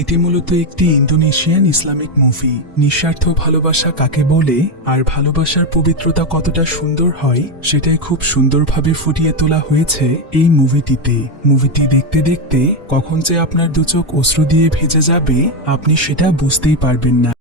এটি মূলত একটি ইন্দোনেশিয়ান ইসলামিক মুভি। নিঃস্বার্থ ভালোবাসা কাকে বলে আর ভালোবাসার পবিত্রতা কতটা সুন্দর হয় সেটাই খুব সুন্দরভাবে ফুটিয়ে তোলা হয়েছে এই মুভিটিতে। মুভিটি দেখতে দেখতে কখন যে আপনার দুচোখ অশ্রু দিয়ে ভেজে যাবে, আপনি সেটা বুঝতেই পারবেন না।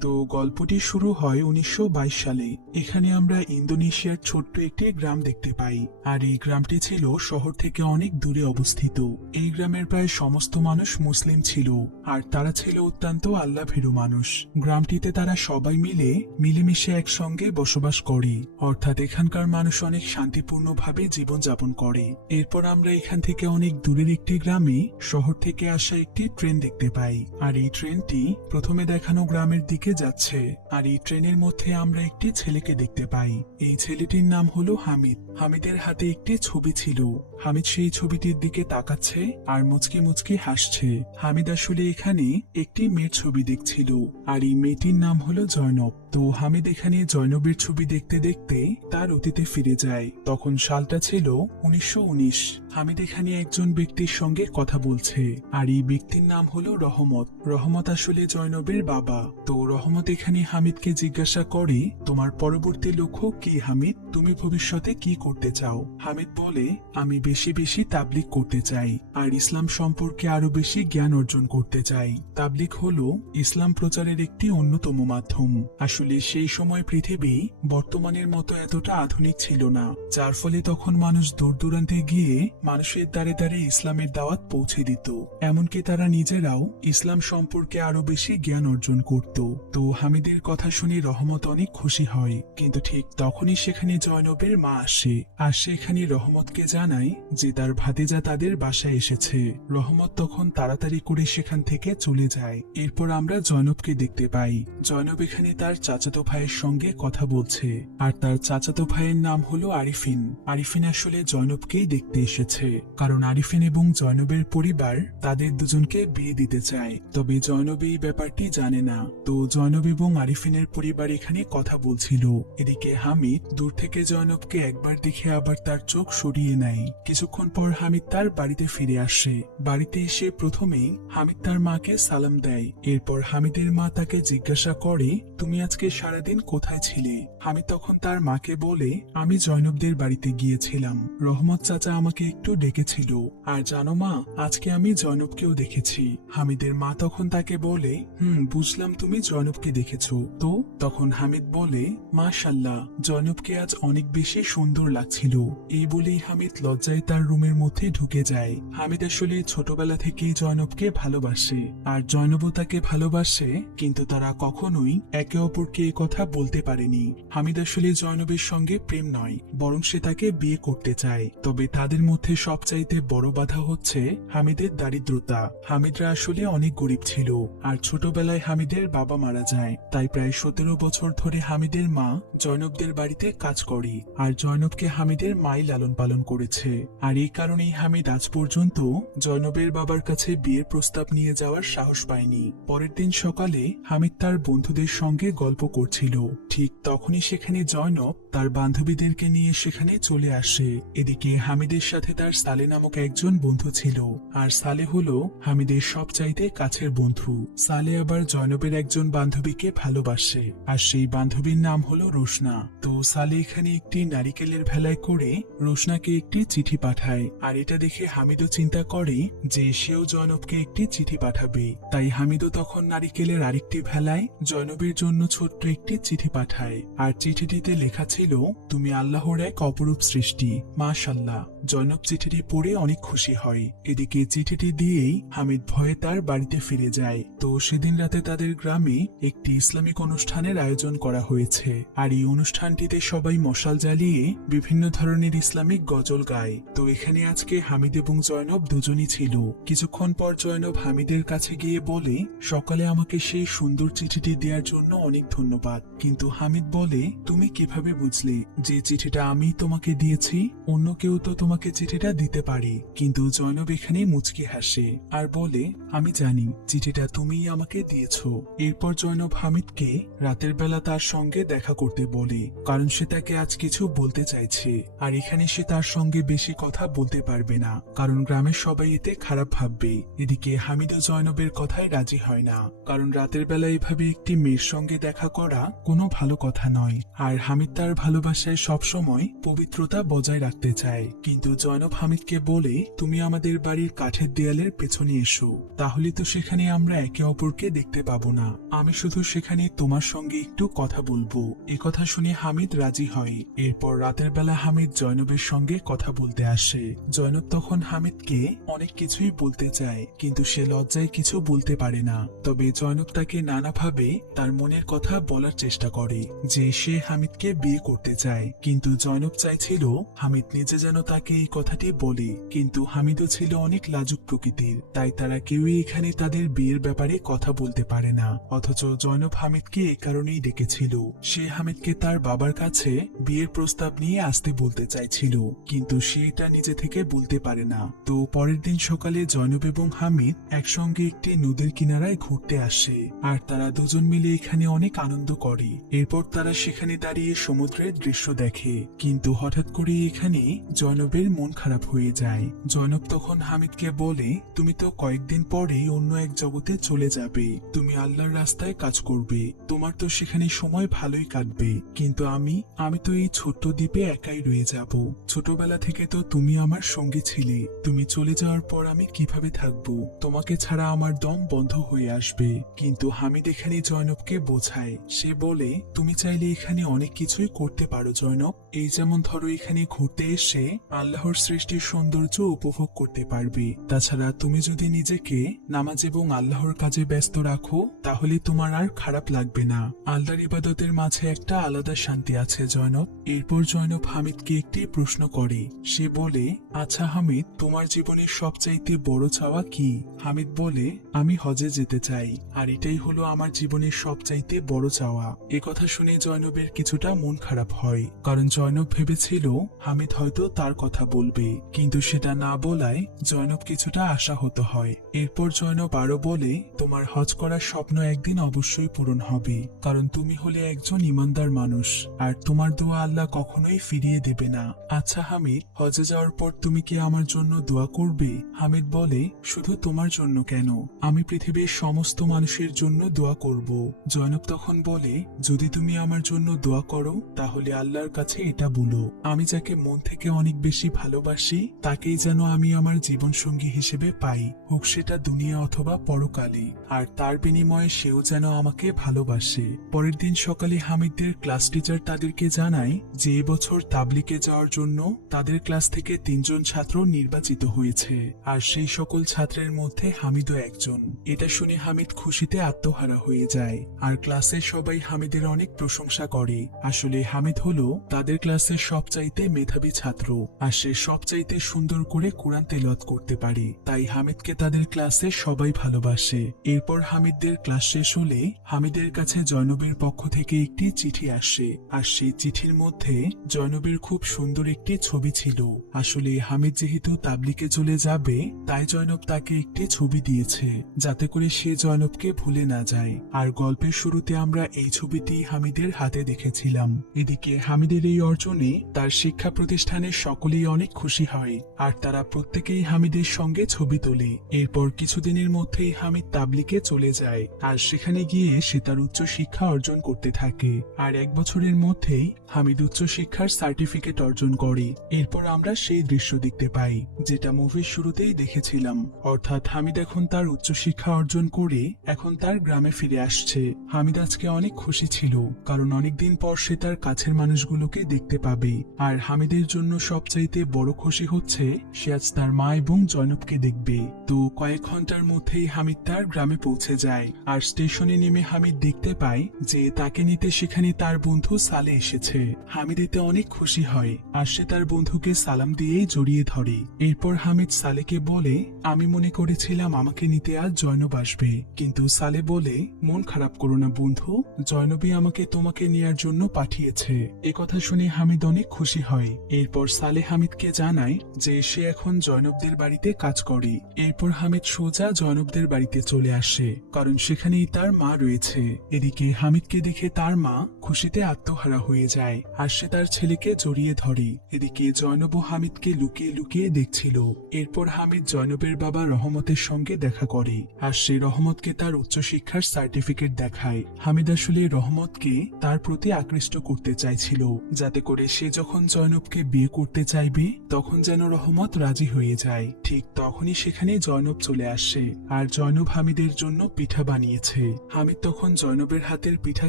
তো গল্পটি শুরু হয় উনিশশো বাইশ সালে। এখানে আমরা ইন্দোনেশিয়ার ছোট্ট একটি গ্রাম দেখতে পাই। আর এই গ্রামটি ছিল শহর থেকে অনেক দূরে অবস্থিত। এই গ্রামের প্রায় সমস্ত মানুষ মুসলিম ছিল, আর তারা ছিল অত্যন্ত আল্লাভীরু মানুষ। গ্রামটিতে তারা সবাই মিলে মিলেমিশে একসঙ্গে বসবাস করে। অর্থাৎ এখানকার মানুষ অনেক শান্তিপূর্ণভাবে জীবনযাপন করে। এরপর আমরা এখান থেকে অনেক দূরের একটি গ্রামে শহর থেকে আসা একটি ট্রেন দেখতে পাই। আর এই ট্রেনটি প্রথমে দেখানো গ্রামের দিকে যাচ্ছে, আর এই ট্রেনের মধ্যে আমরা একটি ছেলেকে দেখতে পাই। এই ছেলেটির নাম হলো হামিদ। হামিদের হাতে একটি ছবি ছিল। হামিদ সেই ছবিটির দিকে তাকাচ্ছে আর মুচকি মুচকি হাসছে। হামিদ আসলে এখানে একটি মেয়ের ছবি দেখছিল, আর এই মেয়েটির নাম হলো জয়নব। তো হামিদ এখানে জয়নবের ছবি দেখতে দেখতে তার অতীতে ফিরে যায়। তখন সালটা ছিল উনিশশো উনিশ। হামিদ এখানে একজন ব্যক্তির সঙ্গে কথা বলছে, আর এই ব্যক্তির নাম হলো রহমত। রহমত আসলে জয়নবের বাবা। তো রহমত এখানে হামিদকে জিজ্ঞাসা করে, তোমার পরবর্তী লক্ষ্য কি হামিদ? তুমি ভবিষ্যতে কি করতে চাও? হামিদ বলে, আমি বেশি বেশি তাবলিক করতে চাই, আর ইসলাম সম্পর্কে আরও বেশি জ্ঞান অর্জন করতে চাই। তাবলিক হলো ইসলাম প্রচারের একটি অন্যতম মাধ্যম। আসলে সেই সময় পৃথিবী বর্তমানের মতো এতটা আধুনিক ছিল না, যার ফলে তখন মানুষ দূর দূরান্তে গিয়ে মানুষের দ্বারে দ্বারে ইসলামের দাওয়াত পৌঁছে দিত। এমনকি তারা নিজেরাও ইসলাম সম্পর্কে আরও বেশি জ্ঞান অর্জন করত। তো হামিদের কথা শুনে রহমত অনেক খুশি হয়। কিন্তু ঠিক তখনই সেখানে জয়নবের মা আসে। আর সেখানে রহমতকে জানায় যে তার ভাতিজা তাদের বাসায় এসেছে। রহমত তখন তাড়াতাড়ি করে সেখান থেকে চলে যায়। এরপর আমরা জয়নবকে দেখতে পাই। জয়নব এখানে তার চাচাতো ভাইয়ের সঙ্গে কথা বলছে। আর তার চাচাতো ভাইয়ের নাম হলো আরিফিন। আরিফিন আসলে জয়নবকেই দেখতে এসেছে। কারণ আরিফিন এবং জয়নবের পরিবার তাদের দুজনকে বিয়ে দিতে চায়। তবে জয়নব এই ব্যাপারটি জানে না। তো জয়নব এবং আরিফিনের পরিবার এখানে কথা বলছিল। এদিকে হামিদ দূর থেকে জয়নবকে একবার দেখে আবার তার চোখ সরিয়ে নেয়। কিছুক্ষণ পর হামিদ তার বাড়িতে ফিরে আসে। বাড়িতে এসে প্রথমেই হামিদ তার মাকে সালাম দেয়। এরপর হামিদের মা তাকে জিজ্ঞাসা করে, তুমি আজকে সারাদিন কোথায় ছিলে? হামিদ তখন তার মাকে বলে, আমি জয়নবদের বাড়িতে গিয়েছিলাম। রহমত চাচা আমাকে একটু ডেকেছিল। আর জানো মা, আজকে আমি জয়নবকেও দেখেছি। হামিদের মা তখন তাকে বলে, হুম, বুঝলাম তুমি জয়নবকে দেখেছ? তো? তখন হামিদ বলে মাশাল্লাহ জয়নবকে আজ অনেক বেশি সুন্দর লাগছিল। এই বলেই হামিদ লজ্জায় তার রুমের মধ্যে ঢুকে যায়। হামিদ আসলে ছোটবেলা থেকেই জয়নবকে ভালোবাসে। আর জয়নবও তাকে ভালোবাসে, কিন্তু তারা কখনোই একে অপরকে এ কথা বলতে পারেনি। হামিদ আসলে জয়নবের সঙ্গে প্রেম নয়, বরং সে তাকে বিয়ে করতে চায়। তবে তাদের মধ্যে সবচাইতে বড় বাধা হচ্ছে হামিদের দারিদ্রতা। হামিদরা আসলে অনেক গরিব ছিল, আর ছোটবেলায় হামিদের বাবা মারা যায়। তাই প্রায় সতেরো বছর ধরে হামিদের মা জয়নবদের বাড়িতে কাজ করে আর জয়নবকে হামিদের মাই লালন পালন করেছে। আর এই কারণেই হামিদ আজ পর্যন্ত জয়নবের বাবার কাছে বিয়ের প্রস্তাব নিয়ে যাওয়ার সাহস পায়নি। পরের দিন সকালে হামিদ তার বন্ধুদের সঙ্গে গল্প করছিল। ঠিক তখনই সেখানে জয়নব তার বান্ধবীদেরকে নিয়ে সেখানে চলে আসে। এদিকে হামিদের সাথে তার সালে নামক একজন বন্ধু ছিল। আর সালে হলো হামিদের সবচাইতে কাছের বন্ধু। সালে আবার জয়নবের একজন বান্ধবীকে ভালোবাসে, আর সেই বান্ধবীর নাম হলো রোশনা। তো সালে এখানে একটি নারিকেলের ভেলায় করে রোশনাকে একটি চিঠি পাঠায়, আর এটা দেখে হামিদও চিন্তা করে যে সেও জয়নবকে একটি চিঠি পাঠাবে। তাই হামিদও তখন নারিকেলের আরেকটি ভেলায় জয়নবের জন্য ছোট্ট একটি চিঠি পাঠায়, আর চিঠিটিতে লেখা ছিল, তুমি আল্লাহর এক অপরূপ সৃষ্টি। মাশাল্লাহ জয়নব চিঠিটি পড়ে অনেক খুশি হয়। এদিকে চিঠিটি দিয়েই হামিদ ভয়ে তার বাড়িতে ফিরে যায়। তো সেদিন রাতে তাদের গ্রামে একটি ইসলামিক অনুষ্ঠানের আয়োজন করা হয়েছে। আর এই অনুষ্ঠানটিতে সবাই মশাল জ্বালিয়ে বিভিন্ন ধরনের ইসলামিক গজল গায়। তো এখানে আজকে হামিদ এবং জয়নব দুজনই ছিল। কিছুক্ষণ পর জয়নব হামিদের কাছে গিয়ে বলে, সকালে আমাকে সেই সুন্দর চিঠিটি দেওয়ার জন্য অনেক ধন্যবাদ। কিন্তু হামিদ বলে, তুমি কীভাবে বুঝলে যে চিঠিটা আমি তোমাকে দিয়েছি? অন্য কেউ তো তোমাকে চিঠিটা দিতে পারে। কিন্তু জয়নব এখানে মুচকি হাসে আর বলে, আমি জানি, চিঠিটা তুমিই আমাকে দিয়েছ। এরপর জয়নব হামিদকে রাতের বেলা তার সঙ্গে দেখা করতে বলে, কারণ সে তাকে আজ কিছু বলতে চাইছে। আর এখানে সে তার সঙ্গে বেশি কথা বলতে পারবে না, কারণ গ্রামের সবাই এতে খারাপ ভাববে। এদিকে হামিদ জয়নবের কথায় রাজি হয় না, কারণ রাতের বেলা এভাবে একটি মেয়ের সঙ্গে দেখা করা কোনো ভালো কথা নয়। আর হামিদ তার ভালোবাসায় সবসময় পবিত্রতা বজায় রাখতে চায়। কিন্তু জয়নব হামিদকে বলে, তুমি আমাদের বাড়ির কাঠের দেয়ালের পেছনে এসো। তাহলে তো সেখানে আমরা একে অপরকে দেখতে পাবো না। আমি শুধু সেখানে তোমার সঙ্গে একটু কথা বলব। এ কথা শুনে হামিদ রাজি হয়। এরপর রাতের বেলা হামিদ জয়নবের সঙ্গে কথা বলতে আসে। জয়নব তখন হামিদকে অনেক কিছুই বলতে চায়, কিন্তু সে লজ্জায় কিছু বলতে পারে না। তবে জয়নব তাকে নানাভাবে তার মনের কথা বলার চেষ্টা করে, যে সে হামিদকে বিয়ে করতে চায়। কিন্তু জয়নব চাইছিল হামিদ নিজে যেন তাকে এই কথাটি বলে, কিন্তু হামিদও ছিল অনেক লাজুক প্রকৃতির, তাই তারা কেউই এখানে তাদের বিয়ের ব্যাপারে কথা বলতে পারে না। অথচ জয়নব হামিদকে এ কারণেই ডেকেছিল। সে হামিদকে তার বাবার কাছে বিয়ের প্রস্তাব নিয়ে আসতে বলতে চাইছিল, কিন্তু সে এটা নিজে থেকে বলতে পারে না। তো পরের দিন সকালে জয়নব এবং হামিদ একসঙ্গে একটি নদীর কিনারায় ঘুরতে আসে, আর তারা দুজন মিলে এখানে অনেক আনন্দ করে। এরপর তারা সেখানে দাঁড়িয়ে সমুদ্রের দৃশ্য দেখে, কিন্তু হঠাৎ করে এখানে জয়নবের মন খারাপ হয়ে যায়। জয়নব তখন হামিদকে বলে, তুমি তো কয়েকদিন পরেই অন্য এক জগতে চলে যাবে। তুমি আল্লাহর রাস্তায় কাজ করবে। তোমার তো সেখানে সময় ভালোই কাটবে। কিন্তু আমি আমি তো এই ছোট্ট দ্বীপে একাই রয়ে যাব। ছোটবেলা থেকে তো তুমি আমার সঙ্গী ছিলে। তুমি চলে যাওয়ার পর আমি কীভাবে থাকব? তোমাকে ছাড়া আমার দম বন্ধ হয়ে আসবে। কিন্তু হামিদ এখানে জয়নবকে বোঝায়। সে বলে, তুমি চাইলে এখানে অনেক কিছুই করতে পারো, জয়নব। এই যেমন ধরো এখানে ঘুরতে এসে আল্লাহর সৃষ্টির সৌন্দর্য উপভোগ করতে পারবে। তাছাড়া তুমি যদি নিজেকে নামাজ এবং আল্লাহর কাজে ব্যস্ত রাখো, তাহলে তোমার আর খারাপ লাগবে না। আল্লাহর ইবাদতের মাঝে একটা আলাদা শান্তি আছে, জয়নব। এরপর জয়নব হামিদকে একটি প্রশ্ন করে। সে বলে আচ্ছা হামিদ, তোমার জীবনের সবচাইতে বড় চাওয়া কি? হামিদ বলে, আমি হজে যেতে চাই, আর এটাই হলো আমার জীবনের সবচাইতে বড় চাওয়া। এ কথা শুনে জয়নবের কিছুটা মন খারাপ হয়, কারণ জয়নব ভেবেছিল হামিদ হয়তো তার কথা বলবে, কিন্তু সেটা না বলায় জয়নব কিছুটা আশাহত হয়। এরপর জয়নব আরও বলে, তোমার হজ করার স্বপ্ন একদিন অবশ্যই পূরণ হবে, কারণ তুমি হলে একজন ইমানদার মানুষ, আর তোমার দোয়া আল্লাহ কখনোই ফিরিয়ে দেবে না। আচ্ছা হামিদ হজে যাওয়ার পর তুমি কি আমার জন্য দোয়া করবে? হামিদ বলে, শুধু তোমার জন্য কেন? আমি পৃথিবীর সমস্ত মানুষের জন্য দোয়া করব। জয়নব তখন বলে, যদি তুমি আমার জন্য দোয়া করো, তাহলে আল্লাহর কাছে এটা বলো। আমি যাকে মন থেকে অনেক বেশি ভালোবাসি, তাকেই যেন আমি আমার জীবন সঙ্গী হিসেবে পাই, হোক সেটা দুনিয়া অথবা পরকালে। আর তার বিনিময়ে সেও যেন আমাকে ভালোবাসে। পরের দিন সকালে হামিদদের ক্লাস টিচার তাদেরকে জানায় যে এবছর তাবলিকে যাওয়ার জন্য তাদের ক্লাস থেকে তিনজন ছাত্র নির্বাচিত হয়েছে। আর সেই সকল ছাত্রের মধ্যে হামিদও একজন। এটা শুনে হামিদ খুশিতে আত্মহারা হয়ে যায়। আর ক্লাসের সবাই হামিদের অনেক প্রশংসা করে। আসলে হামিদ হলো তাদের ক্লাসের সবচাইতে মেধাবী ছাত্র। আর সে সবচাইতে সুন্দর করে কোরআন তেলাওয়াত করতে পারে। তাই হামিদকে তাদের ক্লাসে সবাই ভালোবাসে। এরপর হামিদদের ক্লাস শেষ হলে হামিদের কাছে জয়নবের পক্ষ থেকে একটি চিঠি আসে, আর সেই চিঠির মধ্যে জয়নবের খুব সুন্দর একটি ছবি ছিল। আসলে হামিদ যেহেতু তাবলিকে চলে যাবে, তাই জয়নব তাকে একটি ছবি দিয়েছে, যাতে করে সে জয়নবকে ভুলে না যায়। আর গল্পের শুরুতে আমরা এই ছবিটি হামিদের হাতে দেখেছিলাম। এদিকে হামিদের এই অর্জনে তার শিক্ষা প্রতিষ্ঠানের সকলেই অনেক খুশি হয়, আর তারা প্রত্যেকেই হামিদের সঙ্গে ছবি তোলে। এরপর কিছুদিনের মধ্যেই হামিদ তাবলিকে চলে যায়, আর সেখানে গিয়ে সে তার উচ্চ শিক্ষা অর্জন করতে থাকে। আর এক বছরের মধ্যেই হামিদ উচ্চ শিক্ষার সার্টিফিকেট অর্জন করে। এরপর আমরা সেই দৃশ্য দেখতে পাই, যেটা মুভির শুরুতেই দেখেছিলাম। অর্থাৎ হামিদ এখন তার উচ্চশিক্ষা অর্জন করে এখন তার গ্রামে ফিরে আসছে। হামিদ আজকে অনেক খুশি ছিল, কারণ অনেকদিন পর সে তার কাছের মানুষগুলোকে দেখতে পাবে। আর হামিদের জন্য সবচাইতে বড় খুশি হচ্ছে, সে আজ তার মা এবং জয়নবকে দেখবে। তো কয়েক ঘণ্টার মধ্যেই হামিদ তার গ্রামে পৌঁছে যায়। আর স্টেশনে নেমে হামিদ দেখতে পায় যে তাকে নিতে সেখানে তার বন্ধু সালে এসেছে। হামিদ এতে অনেক খুশি হয় আর সে তার বন্ধুকে সালাম দিয়েই জড়িয়ে ধরে। এরপর হামিদ সালেকে বলে, আমি মনে করেছিলাম আমাকে নিতে আজ জয়নব আসবে। কিন্তু সালে বলে, মন খারাপ করো না বন্ধু জয়নবী আমাকে তোমাকে নেয়ার জন্য পাঠিয়েছে। কথা শুনে হামিদ অনেক খুশি হয়। এরপর সালে হামিদকে জানায় যে সে এখন জয়নবদের বাড়িতে কাজ করে। এরপর হামিদ সোজা জয়নবদের বাড়িতে চলে আসে, কারণ সেখানেই তার মা রয়েছে। এদিকে হামিদকে দেখে তার মা খুশিতে আত্মহারা হয়ে যায় আর সে তার ছেলেকে জড়িয়ে ধরে। এদিকে জয়নব হামিদকে লুকিয়ে লুকিয়ে দেখছিল। এরপর হামিদ জয়নবের বাবা রহমতের সঙ্গে দেখা করে আর সে রহমতকে তার উচ্চশিক্ষার সার্টিফিকেট দেখায়। হামিদ আসলে রহমতকে তার প্রতি আকৃষ্ট করতে চাইছিল, যাতে করে সে যখন জয়নবকে বিয়ে করতে চাইবে, তখন যেন রহমত রাজি হয়ে যায়। ঠিক তখনই সেখানে জয়নব চলে আসে আর জয়নব হামিদের জন্য পিঠা বানিয়েছে। হামিদ তখন জয়নবের হাতের পিঠা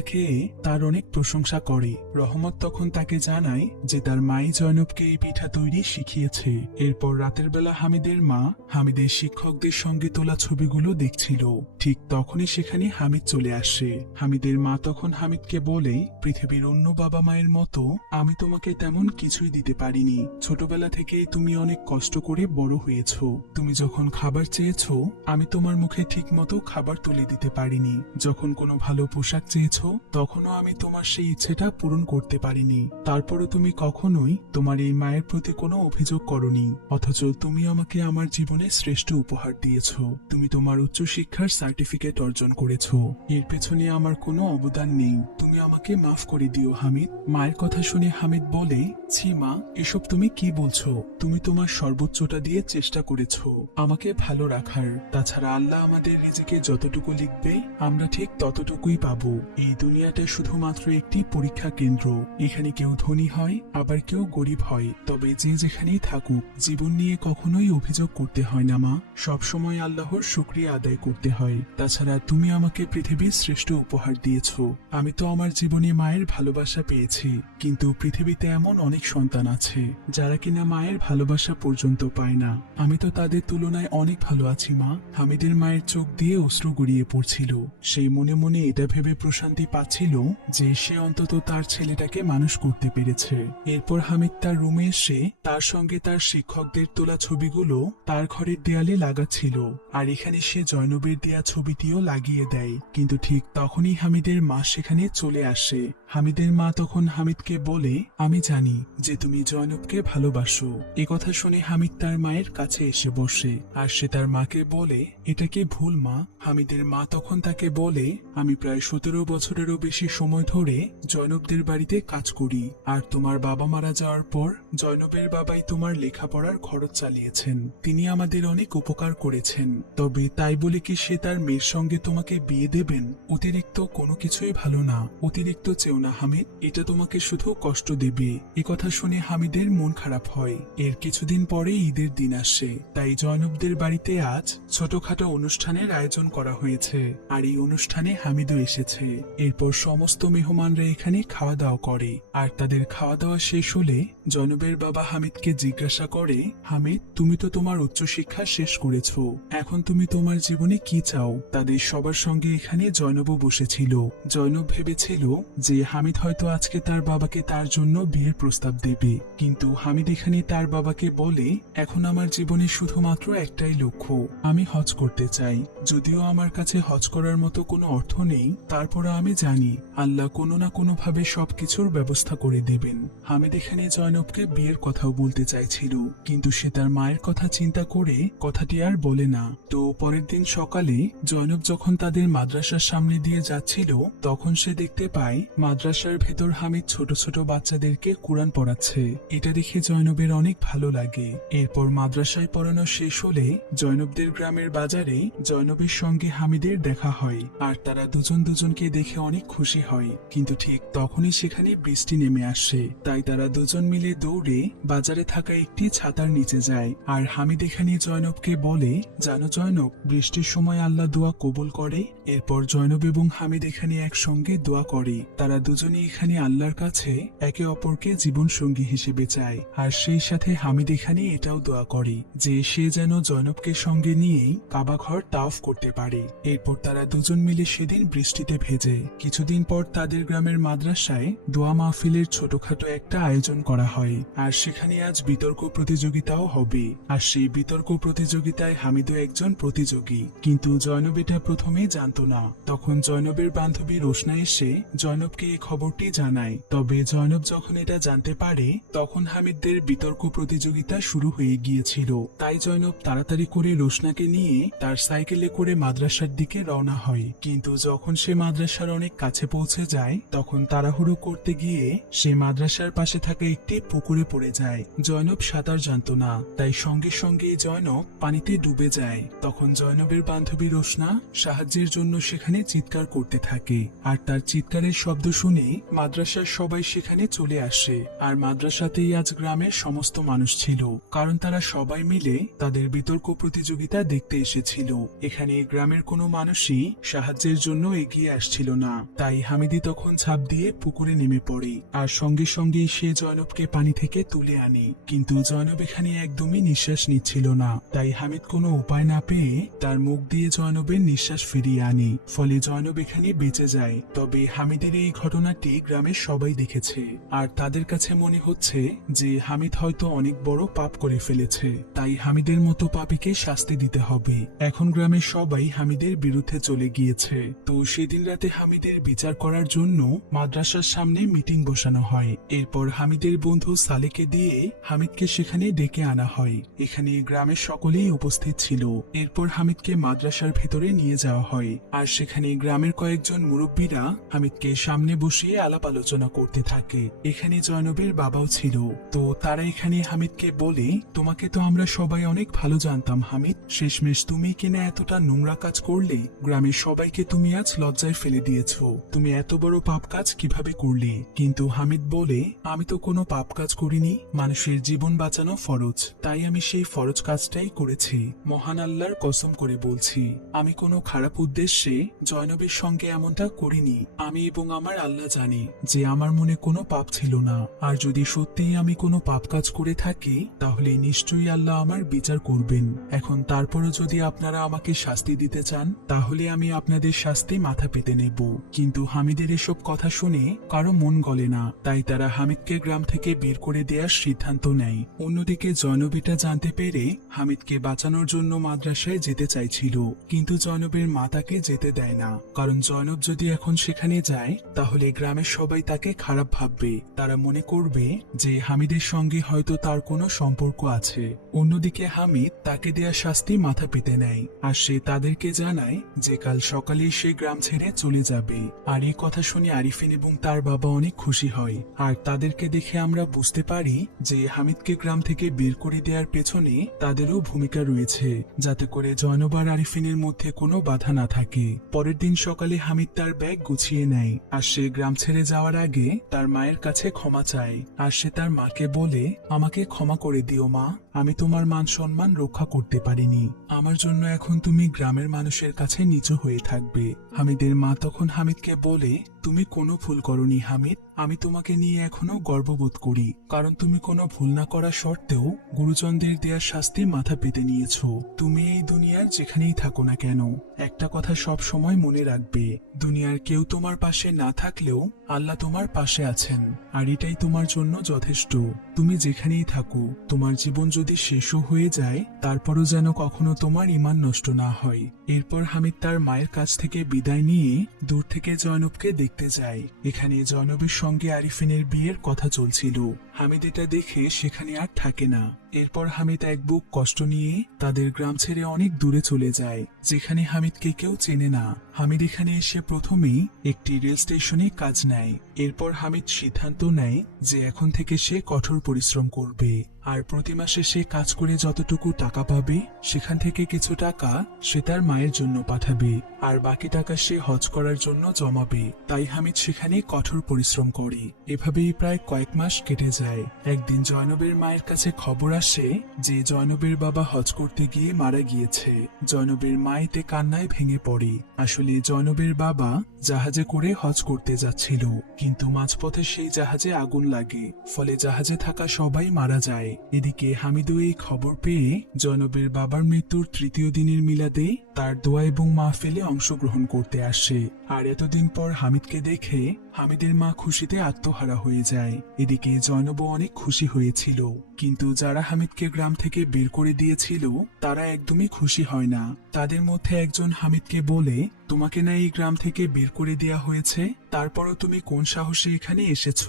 খেয়ে তার অনেক প্রশংসা করে। রহমত তখন তাকে জানায় যে তার মাই জয়নবকে এই পিঠা তৈরি শিখিয়েছে। এরপর রাতের বেলা হামিদের মা হামিদের শিক্ষকদের সঙ্গে তোলা ছবিগুলো দেখছিল। ঠিক তখনই সেখানে হামিদ চলে আসে। হামিদের মা তখন হামিদকে বলে, পৃথিবীর অন্য বাবা মায়ের মতো আমি তোমাকে তেমন কিছুই দিতে পারিনি। ছোটবেলা থেকে তুমি অনেক কষ্ট করে বড় হয়েছ। তুমি যখন খাবার চেয়েছ, আমি তোমার মুখে ঠিক মতো খাবার তুলে দিতে পারিনি। যখন কোনো ভালো পোশাক চেয়েছ, তখনও আমি তোমার সেই ইচ্ছেটা পূরণ করতে পারিনি। তারপরও তুমি কখনোই তোমার এই মায়ের প্রতি কোনো অভিযোগ করনি, অথচ তুমি আমাকে আমার জীবনে শ্রেষ্ঠ উপহার দিয়েছ। তুমি তোমার উচ্চশিক্ষার সার্টিফিকেট অর্জন করেছ। এর পেছনে আমার কোনো অবদান নেই। তুমি আমাকে মাফ করে দিও, হামিদ। মায়ের কথা শুনে হামিদ বলে, ছি মা, এসব তুমি কি বলছো? তুমি তোমার সর্বোচ্চটা দিয়ে চেষ্টা করেছ আমাকে ভালো রাখার। তাছাড়া আল্লাহ আমাদের নিজেকে যতটুকু লিখবে, আমরা ঠিক ততটুকুই পাবো। এই দুনিয়াটা শুধুমাত্র একটি পরীক্ষা কেন্দ্র। এখানে কেউ ধনী হয়, আবার কেউ গরিব হয়। তবে যে যেখানেই থাকুক, জীবন নিয়ে কখনোই অভিযোগ করতে হয় না, মা। সবসময় আল্লাহর শুক্রিয়া আদায় করতে হয়। তাছাড়া তুমি আমাকে পৃথিবীর শ্রেষ্ঠ উপহার দিয়েছ। আমি তো আমার জীবনে মায়ের ভালোবাসা পেয়েছি। কিন্তু পৃথিবীতে এমন অনেক সন্তান আছে, যারা কিনা মায়ের ভালোবাসা পর্যন্ত পায় না। আমি তো তাদের তুলনায় অনেক ভালো আছি, মা। হামিদের মায়ের চোখ দিয়ে অশ্রু গড়িয়ে পড়ছিল। সেই মনে মনে এটা ভেবে প্রশান্তি পাচ্ছিল যে সে অন্তত তার ছেলেটাকে মানুষ করতে পেরেছে। এরপর হামিদ তার রুমে এসে তার সঙ্গে তার শিক্ষকদের তোলা ছবিগুলো তার ঘরের দেয়ালে লাগাচ্ছিল। আর এখানে সে জয়নবের দেয়া ছবিটিও লাগিয়ে দেয়। কিন্তু ঠিক তখনই হামিদের মা সেখানে চলে আসে। হামিদের মা তখন হামিদকে বলে, আমি জানি যে তুমি জয়নবকে ভালোবাসো। এ কথা শুনে হামিদ তার মায়ের কাছে এসে বসে, আর সে তার মাকে বলে, এটা কি ভুল, মা? হামিদের মা তখন তাকে বলে, আমি প্রায় সতেরো বছরেরও বেশি সময় ধরে জয়নবদের বাড়িতে কাজ করি, আর তোমার বাবা মারা যাওয়ার পর জয়নবের বাবাই তোমার লেখাপড়ার খরচ চালিয়েছেন। তিনি আমাদের অনেক উপকার করেছেন। তবে তাই বলে কি সে তার মেয়ের সঙ্গে তোমাকে বিয়ে দেবেন? অতিরিক্ত কোনো কিছুই ভালো না। অতিরিক্ত চেও না, হামিদ? এটা তোমাকে শুধু কষ্ট দেবে। এ কথা শুনে হামিদের মন খারাপ হয়। এর কিছুদিন পরে ঈদের দিন আসে। তাই জয়নবদের বাড়িতে আজ ছোটখাটো অনুষ্ঠানের আয়োজন করা হয়েছে। আর এই অনুষ্ঠানে হামিদও এসেছে। এরপর সমস্ত মেহমানরা এখানে খাওয়া দাওয়া করে। আর তাদের খাওয়া দাওয়া শেষ হলে জয়নবের বাবা হামিদকে জিজ্ঞাসা করে, হামিদ, তুমি তো তোমার উচ্চশিক্ষা শেষ করেছ। এখন তুমি তোমার জীবনে কি চাও? তাদের সবার সঙ্গে এখানে জয়নবও বসেছিল। জয়নব ভেবেছিল যে হামিদ হয়তো আজকে তার বাবাকে তার জন্য বিয়ের প্রস্তাব দেবে। কিন্তু হামিদ এখানে তার বাবাকে বলে, এখন আমার জীবনে শুধুমাত্র একটাই লক্ষ্য, আমি হজ করতে চাই। যদিও আমার কাছে হজ করার মতো কোনো অর্থ নেই তারপর আমি জানি, আল্লাহ কোনো না কোনো ভাবে সবকিছুর ব্যবস্থা করে দেবেন। হামিদ এখানে জয়নবকে বিয়ের কথাও বলতে চাইছিল, কিন্তু সে তার মায়ের কথা চিন্তা করে কথাটি আর বলে না। তো পরের দিন সকালে জয়নব যখন তাদের মাদ্রাসার সামনে দিয়ে যাচ্ছিল, তখন সে দেখতে পায় মাদ্রাসার ভেতর হামিদ ছোট ছোট বাচ্চাদেরকে কোরআন পড়াচ্ছে। এটা দেখে জয়নবের অনেক ভালো লাগে। এরপর মাদ্রাসায় পড়ানো শেষ হলে জয়নবদের গ্রামের বাজারে জয়নবের সঙ্গে হামিদের দেখা হয়, আর তারা দুজন দুজনকে দেখে অনেক খুশি হয়। কিন্তু ঠিক তখনই সেখানে বৃষ্টি নেমে আসে, তাই তারা দুজন মিলে দৌড়ে বাজারে থাকা একটি ছাতার নিচে যায়। আর হামিদ এখানে জয়নবকে বলে, জানো জয়নব, বৃষ্টির সময় আল্লাহ দোয়া কবুল করে। এরপর জয়নব এবং হামিদ এখানে একসঙ্গে দোয়া করে। তারা দুজনে এখানে আল্লাহর কাছে একে অপরকে জীবন সঙ্গী হিসেবে চায়। আর সেই সাথে হামিদ এখানে এটাও দোয়া করে যে, সে যেন জয়নবকে সঙ্গে নিয়েই কাবা ঘর তাওফ করতে পারে। এরপর তারা দুজন মিলে সেদিন বৃষ্টিতে ভেজে কিছুদিন পর তাদের গ্রামের মাদ্রাসায় দোয়া মাহফিলের ছোটখাটো একটা আয়োজন করা হয়, আর সেখানে আজ বিতর্ক প্রতিযোগিতাও হবে। আর সেই বিতর্ক প্রতিযোগিতায় হামিদও একজন প্রতিযোগী। কিন্তু জয়নব এটা প্রথমে জানতো না। তখন জয়নবের বান্ধবী রোশনা এসে জয়নবকে এই খবরটি জানায়। তবে জয়নব যখন এটা জানতে পারে, তখন হামিদদের বিতর্ক প্রতিযোগিতা শুরু হয়ে গিয়েছিল। তাই জয়নব তাড়াতাড়ি করে রোশনাকে নিয়ে তার সাইকেলে করে মাদ্রাসার দিকে রওনা হয়। কিন্তু যখন সে মাদ্রাসার অনেক কাছে পৌঁছে যায়, তখন তাড়াহুড়ো করতে গিয়ে সে মাদ্রাসার পাশে থাকা একটি পুকুরে পড়ে যায়। জয়নব সাঁতার জানতো না, তাই সঙ্গে সঙ্গে জয়নব পানিতে ডুবে যায়। তখন জয়নবের বান্ধবী রোশনা সাহায্যের জন্য সেখানে চিৎকার করতে থাকে। আর তার চিৎকারের শব্দ শুনে মাদ্রাসার সবাই সেখানে চলে আসে। আর মাদ্রাসাতেই আজ গ্রামের সমস্ত মানুষ ছিল, কারণ তারা সবাই মিলে তাদের বিতর্ক প্রতিযোগিতা দেখতে এসেছিল। এখানে গ্রামের কোনো মানুষই সাহায্যের জন্য এগিয়ে আসছিল না। তাই হামিদি তখন ছাপ দিয়ে পুকুরে নেমে পড়ে। আর সঙ্গে সঙ্গেই সে জয়নবকে পানি থেকে তুলে আনে। কিন্তু জয়নব এখানে একদমই নিঃশ্বাস নিচ্ছিল না। তাই হামিদ কোনো উপায় না পেয়ে তার মুখ দিয়ে জয়নবের নিঃশ্বাস ফিরিয়ে আনে। ফলে জয়নব এখানে বেঁচে যায়। তবে হামিদের এই ঘটনাটি গ্রামের সবাই দেখেছে। আর তাদের কাছে মনে হচ্ছে যে হামিদ হয়তো অনেক বড় পাপ করে ফেলেছে। তাই হামিদের মতো পাপীকে শাস্তি দিতে হবে। এখন গ্রামের সবাই হামিদের বিরুদ্ধে চলে গিয়েছে। তো সেদিন রাতে হামিদের বিচার করার জন্য মাদ্রাসার সামনে মিটিং বসানো হয়। এরপর হামিদের বন্ধু সালেকে দিয়ে হামিদকে সেখানে ডেকে আনা হয়। এখানে গ্রামের সকলেই উপস্থিত ছিল। এরপর হামিদকে মাদ্রাসার ভেতরে নিয়ে যাওয়া হয়। আর সেখানে গ্রামের কয়েকজন মুরব্বীরা হামিদকে সামনে বসিয়ে আলাপ আলোচনা করতে থাকে। এখানে জয়নবের বাবাও ছিল। তো তারা এখানে হামিদকে বলে, তোমাকে তো আমরা সবাই অনেক ভালো জানতাম হামিদ। শেষমেশ তুমি কিনা এতটা নোংরা কাজ করলে, গ্রামের সবাইকে তুমি আজ লজ্জায় ফেলে দিয়েছ। তুমি এত বড় পাপ কাজ কীভাবে করলে? কিন্তু হামিদ বলে, আমি তো কোনো পাপ কাজ করিনি, মানুষের জীবন বাঁচানো ফরজ। তাই আমি সেই ফরজ কাজটাই করেছি। মহান আল্লাহর কসম করে বলছি, আমি কোনো খারাপ উদ্দেশ্যে জয়নবের সঙ্গে এমনটা করিনি। আমি এবং আমার আল্লাহ জানি যে আমার মনে কোনো পাপ ছিল না। আর যদি সত্যিই আমি কোনো পাপ কাজ করে থাকি, তাহলে নিশ্চয়ই আল্লাহ আমার বিচার করবেন। এখন তারপরও যদি আপনারা আমাকে শাস্তি দিতে চান, তাহলে আমি আপনাদের শাস্তি মাথা পেতে নেব। কিন্তু হামিদের এসব কথা শুনে কারও মন গলে না। তাই তারা হামিদকে গ্রাম থেকে বের করে দেওয়ার সিদ্ধান্ত নেয়। অন্যদিকে জয়নবীটা জানতে পেরে হামিদকে বাঁচানোর জন্য মাদ্রাসায় যেতে চাইছিল, কিন্তু জয়নবের মা তাকে যেতে দেয় না। কারণ জয়নব যদি এখন সেখানে যায়, তাহলে গ্রামের সবাই তাকে খারাপ ভাববে। তারা মনে করবে যে হামিদের সঙ্গে হয়তো তার কোনো সম্পর্ক আছে। অন্যদিকে হামিদ তাকে দেয়া শাস্তি মাথা পেতে নেয়, আর সে তাদেরকে জানায় যে কাল সকালে সে গ্রাম ছেড়ে চলে যাবে। আর এই কথা শুনে আরিফিন এবং তার বাবা অনেক খুশি হয়, আর তাদেরকে দেখে আমরা বুঝতে পারি যে হামিদকে গ্রাম থেকে বের করে দেওয়ার পেছনে তাদেরও ভূমিকা রয়েছে, যাতে করে জয়নব আর আরিফিনের মধ্যে কোনো বাধা না থাকে। পরের দিন সকালে হামিদ তার ব্যাগ গুছিয়ে নেয়, আর সে গ্রাম ছেড়ে যাওয়ার আগে তার মায়ের কাছে ক্ষমা চায়, আর সে তার মাকে বলে, আমাকে ক্ষমা করে দিও মা। আমি তোমার মান সম্মান রক্ষা করতে পারিনি। আমার জন্য এখন তুমি গ্রামের মানুষের কাছে নিচু হয়ে থাকবে। হামিদের মা তখন হামিদকে বলে, তুমি কোনো ভুল করনি হামিদ। আমি তোমাকে নিয়ে এখনও গর্ববোধ করি। কারণ তুমি কোনো ভুল না করা সত্ত্বেও গুরুজনদের দেওয়ার শাস্তি মাথা পেতে নিয়েছো। তুমি এই দুনিয়ার যেখানেই থাকো না কেন, একটা কথা সব সময় মনে রাখবে। দুনিয়ার কেউ তোমার পাশে না থাকলেও আল্লাহ তোমার পাশে আছেন। আর এটাই তোমার জন্য যথেষ্ট। তুমি যেখানেই থাকো, তোমার জীবন শেষও হয়ে যায়, তারপরও যেন কখনো তোমার ইমান নষ্ট না হয়। এরপর হামিদ তার মায়ের কাছ থেকে বিদায় নিয়ে দূর থেকে জয়নবকে দেখতে যায়। এখানে জয়নবের সঙ্গে আরিফিনের বিয়ের কথা চলছিল। হামিদ এটা দেখে সেখানে আর থাকে না। এরপর হামিদ এক বুক কষ্ট নিয়ে তাদের গ্রাম ছেড়ে অনেক দূরে চলে যায়, যেখানে হামিদকে কেউ চেনে না। হামিদ এখানে এসে প্রথমেই একটি রেল স্টেশনে কাজ নেয়। এরপর হামিদ সিদ্ধান্ত নেয় যে এখন থেকে সে কঠোর পরিশ্রম করবে। আর প্রতি মাসে সে কাজ করে যতটুকু টাকা পাবে, সেখান থেকে কিছু টাকা সে তার মায়ের জন্য পাঠাবে। আর বাকি টাকা সে হজ করার জন্য জমাবে। তাই হামিদ সেখানে কঠোর পরিশ্রম করে। এভাবেই প্রায় কয়েক মাস কেটে যায়। একদিন জয়নবের মায়ের কাছে খবর আসে যে জয়নবের বাবা হজ করতে গিয়ে মারা গিয়েছে। জয়নবের মা এতে কান্নায় ভেঙে পড়ে। আসলে জয়নবের বাবা জাহাজে করে হজ করতে যাচ্ছিল, কিন্তু মাঝপথে সেই জাহাজে আগুন লাগে, ফলে জাহাজে থাকা সবাই মারা যায়। এদিকে হামিদও এই খবর পেয়ে জয়নবের বাবার মৃত্যুর তৃতীয় দিনের মিলাদে তার দোয়া এবং মাহফিলে অংশগ্রহণ করতে আসে। আর এতদিন পর হামিদকে দেখে হামিদের মা খুশিতে আত্মহারা হয়ে যায়। এদিকে জয়নবও অনেক খুশি হয়েছিল, কিন্তু যারা হামিদকে গ্রাম থেকে বের করে দিয়েছিল, তারা একদমই খুশি হয় না। তাদের মধ্যে একজন হামিদকে বলে, তোমাকে না এই গ্রাম থেকে বের করে দেয়া হয়েছে? তারপরও তুমি কোন সাহসে এখানে এসেছ?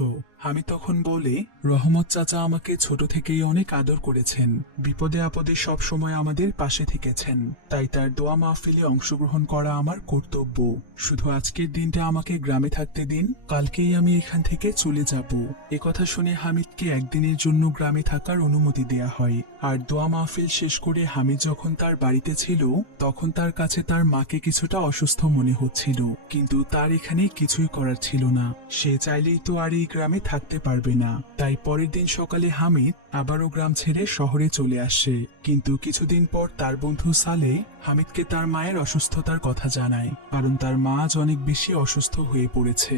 আমি তখন বলে, রহমত চাচা আমাকে ছোট থেকেই অনেক আদর করেছেন। বিপদে আপদে সব সময় আমাদের পাশে থেকেছেন। তাই তার দোয়া মাহফিলে অংশগ্রহণ করা আমার কর্তব্য। শুধু আজকের দিনটা আমাকে গ্রামে থাকতে দিন, কালকেই আমি এখান থেকে চলে যাব। কথা শুনে হামিদকে একদিনের জন্য গ্রামে থাকার অনুমতি দেয়া হয়। আর দোয়া মাহফিল শেষ করে হামিদ যখন তার বাড়িতে ছিল, তখন তার কাছে তার মাকে কিছুটা অসুস্থ মনে হচ্ছিল। কিন্তু তার এখানে কিছুই করার ছিল না। সে চাইলেই তো আর এই গ্রামে থাকতে পারবে না। তাই পরের দিন সকালে হামিদ আবারও গ্রাম ছেড়ে শহরে চলে আসে। কিন্তু কিছুদিন পর তার বন্ধু সালে হামিদকে তার মায়ের অসুস্থতার কথা জানায়, কারণ তার মা আজ অনেক বেশি অসুস্থ হয়ে পড়েছে।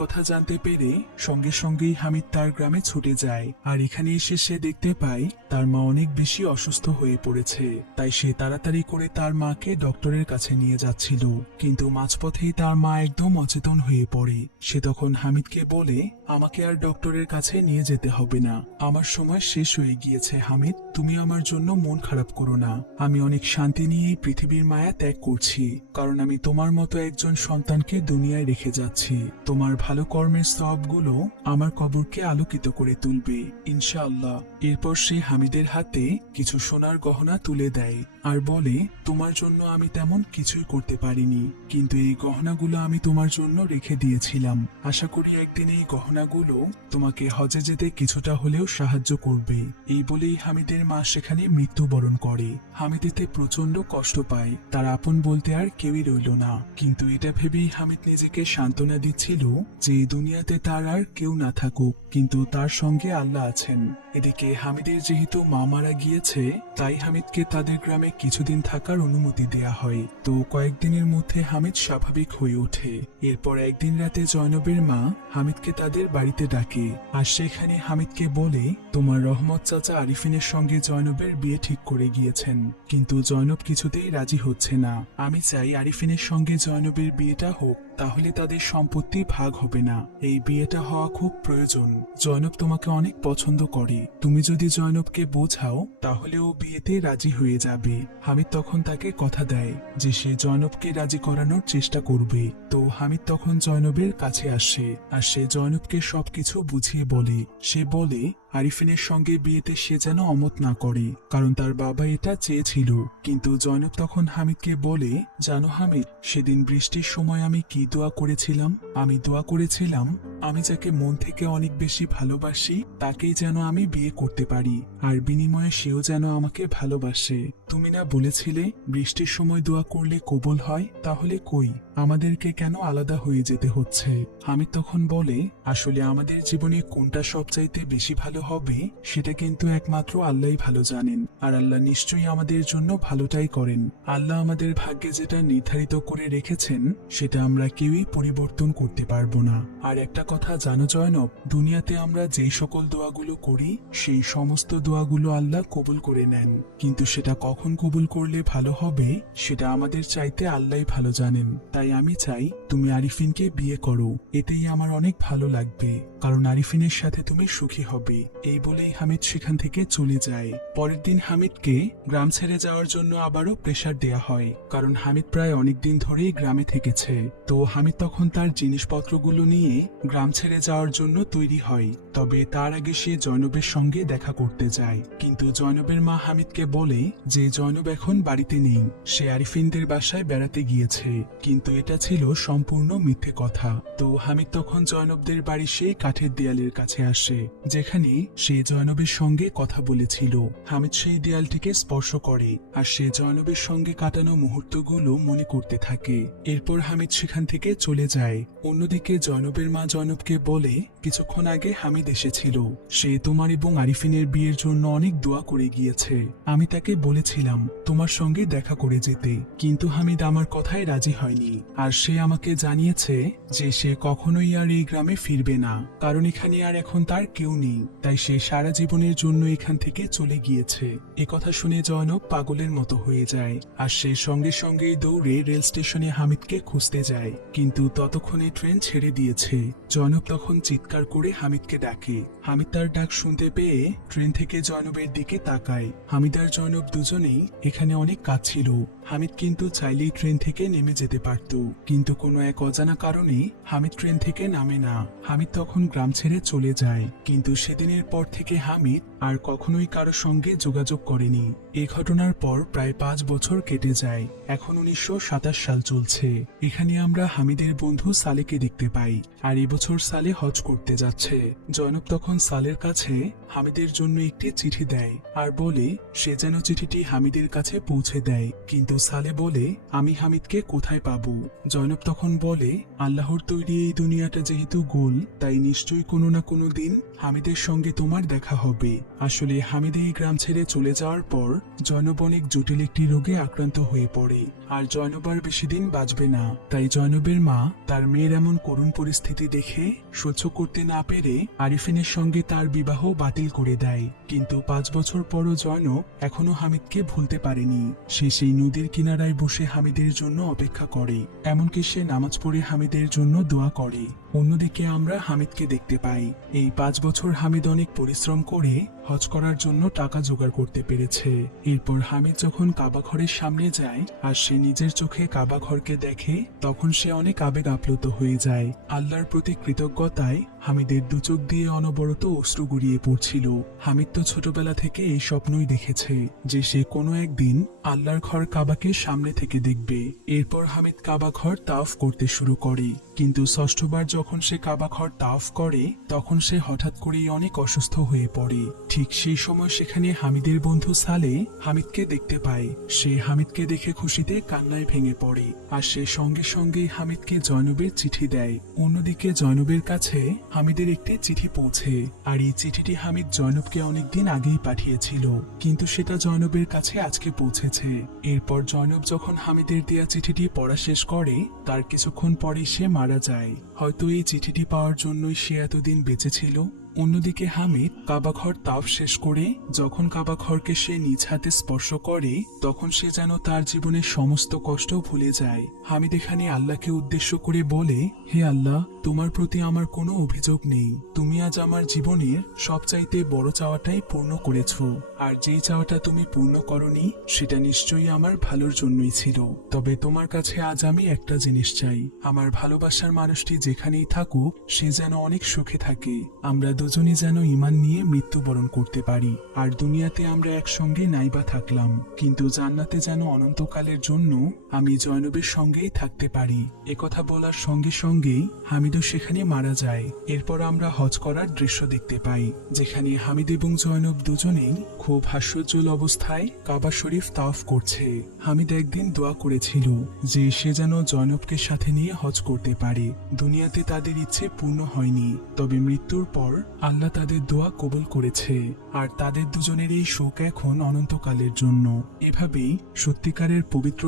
কথা জানতে পেরে সঙ্গে সঙ্গেই হামিদ তার গ্রামে ছুটে যায়। আর এখানে এসে সে দেখতে পায়, তার মা অনেক বেশি অসুস্থ হয়ে পড়েছে। তাই সে তাড়াতাড়ি করে তার মাকে ডক্টরের কাছে নিয়ে যাচ্ছিল। কিন্তু মাঝপথেই তার মা একদম অচেতন হয়ে পড়ে। সে তখন হামিদকে বলে, আমাকে আর ডক্টরের কাছে নিয়ে যেতে হবে না। আমার সময় শেষ হয়ে গিয়েছে, হামিদ। তুমি আমার জন্য মন খারাপ করো না। আমি অনেক শান্তি নিয়ে এই পৃথিবীর মায়া ত্যাগ করছি, কারণ আমি তোমার মতো একজন সন্তানকে দুনিয়ায় রেখে যাচ্ছি। তোমার ভালো কর্মের সবগুলো আমার কবরকে আলোকিত করে তুলবে, ইনশাআল্লাহ। এরপর সে হামিদের হাতে কিছু সোনার গহনা তুলে দেয় আর বলে, তোমার জন্য আমি তেমন কিছুই করতে পারিনি, কিন্তু এই গহনাগুলো আমি তোমার জন্য রেখে দিয়েছিলাম। আশা করি একদিন এই গহনাগুলো তোমাকে হজে যেতে কিছুটা হলেও সাহায্য করবে। এই বলেই হামিদের মা সেখানে মৃত্যুবরণ করে। হামিদ এতে প্রচণ্ড কষ্ট পায়। তার আপন বলতে আর কেউই রইল না। কিন্তু এটা ভেবেই হামিদ নিজেকে সান্ত্বনা দিচ্ছিল যে দুনিয়াতে তার আর কেউ না থাকুক। কিন্তু তার সঙ্গে আল্লাহ আছেন। এদিকে হামিদের যেহেতু মা মারা গিয়েছে, তাই হামিদকে তাদের গ্রামে কিছুদিন থাকার অনুমতি দেয়া হয়। তো কয়েকদিনের মধ্যে হামিদ স্বাভাবিক হয়ে ওঠে। এরপর একদিন রাতে জয়নবের মা হামিদকে তাদের বাড়িতে ডাকে। আর সেখানে হামিদকে বলে, তোমার রহমত চাচা আরিফিনের সঙ্গে জয়নবের বিয়ে ঠিক করে গিয়েছেন, কিন্তু জয়নব কিছুতেই রাজি হচ্ছে না। আমি চাই আরিফিনের সঙ্গে জয়নবের বিয়েটা হোক। তাহলে তাদের সম্পত্তি ভাগ হবে না। এই বিয়েটা হওয়া খুব প্রয়োজন। জয়নব তোমাকে অনেক পছন্দ করে। তুমি যদি জয়নবকে বোঝাও, তাহলে ও বিয়েতে রাজি হয়ে যাবে। হামিদ তখন তাকে কথা দেয় যে সে জয়নবকে রাজি করানোর চেষ্টা করবে। তো হামিদ তখন জয়নবের কাছে আসে আর সে জয়নবকে সবকিছু বুঝিয়ে বলে। সে বলে, আরিফিনের সঙ্গে বিয়েতে সে যেন অমত না করে, কারণ তার বাবা এটা চেয়েছিল। কিন্তু জয়নব তখন হামিদকে বলে, জানো হামিদ, সেদিন বৃষ্টির সময় আমি কি দোয়া করেছিলাম, আমি দোয়া করেছিলাম, আমি যাকে মন থেকে অনেক বেশি ভালোবাসি, তাকেই যেন আমি বিয়ে করতে পারি, আর বিনিময়ে সেও যেন আমাকে ভালোবাসে। তুমি না বলেছিলে, বৃষ্টির সময় দোয়া করলে কবল হয়, তাহলে কই? আমাদেরকে কেন আলাদা হয়ে যেতে হচ্ছে? আমি তখন বলে, আসলে আমাদের জীবনে কোনটা সবচাইতে বেশি ভালো হবে, সেটা কিন্তু একমাত্র আল্লাহই ভালো জানেন। আর আল্লাহ নিশ্চয়ই আমাদের জন্য ভালোটাই করেন। আল্লাহ আমাদের ভাগ্যে যেটা নির্ধারিত করে রেখেছেন, সেটা আমরা কেউই পরিবর্তন করতে পারব না। আর একটা কথা জানো জয়নব, দুনিয়াতে আমরা যেই সকল দোয়াগুলো করি, সেই সমস্ত দোয়াগুলো আল্লাহ কবুল করে নেন। কিন্তু সেটা কখন কবুল করলে ভালো হবে, সেটা আমাদের চাইতে আল্লাহ ভালো জানেন। তাই আমি চাই তুমি আরিফিনকে বিয়ে করো। এতেই আমার অনেক ভালো লাগবে। কারণ আরিফিনের সাথে তুমি সুখী হবে। এই বলেই হামিদ সেখান থেকে চলে যায়। পরের দিন হামিদকে গ্রাম ছেড়ে যাওয়ার জন্য আবারও প্রেশার দেয়া হয়। কারণ হামিদ প্রায় অনেক দিন ধরেই গ্রামে থেকেছে। তো হামিদ তখন তার জিনিসপত্রগুলো নিয়ে গ্রাম ছেড়ে যাওয়ার জন্য তৈরি হয়। তবে তার আগে সে জয়নবের সঙ্গে দেখা করতে যায়। কিন্তু জয়নবের মা হামিদকে বলে যে জয়নব এখন বাড়িতে নেই। সে আরিফিনদের বাসায় বেড়াতে গিয়েছে। কিন্তু এটা ছিল সম্পূর্ণ মিথ্যে কথা। তো হামিদ তখন জয়নবদের বাড়ি সেই কাঠের দেয়ালের কাছে আসে, যেখানে সে জয়নবের সঙ্গে কথা বলেছিল। হামিদ সেই দেয়ালটিকে স্পর্শ করে, আর সে জয়নবের সঙ্গে কাটানো মুহূর্তগুলো মনে করতে থাকে। এরপর হামিদ সেখান থেকে চলে যায়। অন্যদিকে জয়নবের মা জয়নবকে বলে কিছুক্ষণ আগে হামিদ এসেছিল। সে তোমার এবং আরিফিনের বিয়ের জন্য অনেক দোয়া করে গিয়েছে। আমি তাকে বলেছিলাম, তোমার সঙ্গে দেখা করে যেতে। কিন্তু হামিদ আমার কথায় রাজি হয়নি। আর সে আমাকে জানিয়েছে যে সে কখনোই আর এই গ্রামে ফিরবে না। কারণ এখানে আর এখন তার কেউ নেই। তাই সে সারা জীবনের জন্য এখান থেকে চলে গিয়েছে। এ কথা শুনে জয়নব পাগলের মতো হয়ে যায়। আর সে সঙ্গে সঙ্গেই দৌড়ে রেল স্টেশনে হামিদকে খুঁজতে যায়। কিন্তু ততক্ষণে ট্রেন ছেড়ে দিয়েছে। জয়নব তখন চিৎকার করে হামিদকে ডাকে। হামিদ তার ডাক শুনতে পেয়ে ট্রেন থেকে জয়নবের দিকে তাকায়। হামিদ আর জয়নব দুজনেই এখানে অনেক কাজ ছিল হামিদ কিন্তু চাইলেই ট্রেন থেকে নেমে যেতে পারত। কিন্তু কোনো এক অজানা কারণে হামিদ ট্রেন থেকে নামে না। হামিদ তখন গ্রাম ছেড়ে চলে যায়। কিন্তু সেদিনের পর থেকে হামিদ আর কখনোই কারও সঙ্গে যোগাযোগ করেনি। এ ঘটনার পর প্রায় পাঁচ বছর কেটে যায়। এখন উনিশশো সাতাশ সাল চলছে। এখানে আমরা হামিদের বন্ধু সালেকে দেখতে পাই। আর এবছর সালে হজ করতে যাচ্ছে। জয়নব তখন সালের কাছে হামিদের জন্য একটি চিঠি দেয়। আর বলে, সে যেন চিঠিটি হামিদের কাছে পৌঁছে দেয়। কিন্তু সালে বলে, আমি হামিদকে কোথায় পাবো? জয়নব তখন বলে, আল্লাহর তৈরি এই দুনিয়াটা যেহেতু গোল, তাই নিশ্চয়ই কোনো না কোনো দিন হামিদের সঙ্গে তোমার দেখা হবে। আসলে হামিদ এই গ্রাম ছেড়ে চলে যাওয়ার পর জয়নব অনেক জটিল একটি রোগে আক্রান্ত হয়ে পড়ে। আর জয়নব আর বেশি দিন বাঁচবে না। তাই জয়নবের মা তার মেয়ের এমন করুণ পরিস্থিতি দেখে সহ্য করতে না পেরে আরিফিনের সঙ্গে তার বিবাহ বাতিল করে দেয়। কিন্তু পাঁচ বছর পরও জয়নব এখনও হামিদকে ভুলতে পারেনি। সে সেই নদীর কিনারায় বসে হামিদের জন্য অপেক্ষা করে, এমনকি সে নামাজ পড়ে হামিদের জন্য দোয়া করে। অন্যদিকে আমরা হামিদকে দেখতে পাই। এই পাঁচ বছর হামিদ অনেক পরিশ্রম করে হজ করার জন্য টাকা জোগাড় করতে পেরেছে। এরপর হামিদ যখন কাবা ঘরের সামনে যায় আর সে নিজের চোখে কাবা ঘরকে দেখে, তখন সে অনেক আবেগ আপ্লুত হয়ে যায়। আল্লাহর প্রতি কৃতজ্ঞতায় হামিদের দুচোখ দিয়ে অনবরত অশ্রু গড়িয়ে পড়ছিল। হামিদ তো ছোটবেলা থেকে এই স্বপ্নই দেখেছে যে সে কোনো একদিন আল্লাহর ঘর কাবাকে সামনে থেকে দেখবে। এরপর হামিদ কাবা ঘর তাফ করতে শুরু করে। কিন্তু ষষ্ঠবার যখন সে কাবা ঘর তাফ করে, তখন সে হঠাৎ করেই অনেক অসুস্থ হয়ে পড়ে। ঠিক সেই সময় সেখানে হামিদের বন্ধু সালে হামিদকে দেখতে পায়। সে হামিদকে দেখে খুশিতে কান্নায় ভেঙে পড়ে। আর সে সঙ্গে সঙ্গে হামিদকে জয়নবের চিঠি দেয়। অন্যদিকে জয়নবের কাছে হামিদের একটি চিঠি পৌঁছে। আর এই চিঠিটি হামিদ জয়নবকে অনেকদিন আগেই পাঠিয়েছিল। কিন্তু সেটা জয়নবের কাছে আজকে পৌঁছেছে। এরপর জয়নব যখন হামিদের দেয়া চিঠিটি পড়া শেষ করে, তার কিছুক্ষণ পরে সে মারা যায়। হয়তো এই চিঠিটি পাওয়ার জন্যই সে এতদিন বেঁচে ছিল? অন্যদিকে হামিদ কাবাঘর তাপ শেষ করে যখন কাবাঘরকে সে নিজ হাতে স্পর্শ করে, তখন সে যেন তার জীবনের সমস্ত কষ্ট ভুলে যায়। হামিদ এখানে আল্লাহকে উদ্দেশ্য করে বলে, হে আল্লাহ, তোমার প্রতি আমার কোনো অভিযোগ নেই। তুমি আজ আমার জীবনের সবচাইতে বড় চাওয়াটাই পূর্ণ করেছ। আর যেই চাওয়াটা তুমি পূর্ণ করনি, সেটা নিশ্চয়ই আমার ভালোর জন্যই ছিল। তবে তোমার কাছে আজ আমি একটা জিনিস চাই। আমার ভালোবাসার মানুষটি যেখানেই থাকুক, সে যেন অনেক সুখে থাকে। আমরা দুজনে যেন ইমান নিয়ে মৃত্যুবরণ করতে পারি। আর দুনিয়াতে আমরা একসঙ্গে নাইবা থাকলাম, কিন্তু জান্নাতে যেন অনন্তকালের জন্য আমি জয়নবের সঙ্গেই থাকতে পারি। একথা বলার সঙ্গে সঙ্গেই হামিদও সেখানে মারা যায়। এরপর আমরা হজ করার দৃশ্য দেখতে পাই, যেখানে হামিদ এবং জয়নব দুজনেই খুব হাস্যজ্জ্বল অবস্থায় কাবা শরীফ তাফ করছে। হামিদ একদিন দোয়া করেছিল যে সে যেন জয়নবকে সাথে নিয়ে হজ করতে পারে। দুনিয়াতে তাদের ইচ্ছে পূর্ণ হয়নি, তবে মৃত্যুর পর আল্লাহ তাদের দোয়া কবুল করেছে, আর তাদের দুজনের এই শোক এখন অনন্তকালের জন্য। এভাবেই সত্যিকারের পবিত্র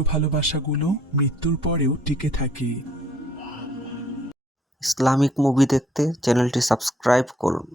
ভালোবাসাগুলো মৃত্যুর পরেও টিকে থাকে। ইসলামিক মুভি দেখতে চ্যানেলটি সাবস্ক্রাইব করুন।